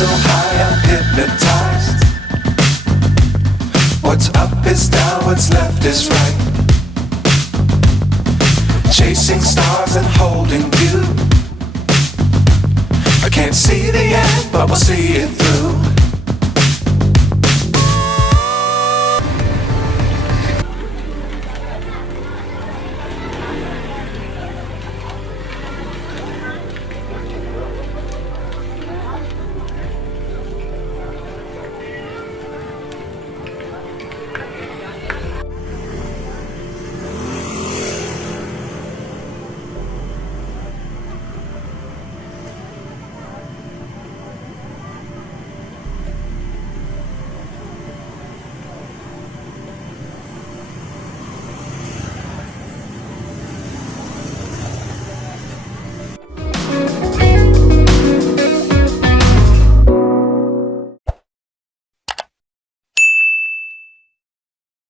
So high I'm hypnotized. What's up is down, what's left is right. Chasing stars and holding you. I can't see the end, but we'll see it through.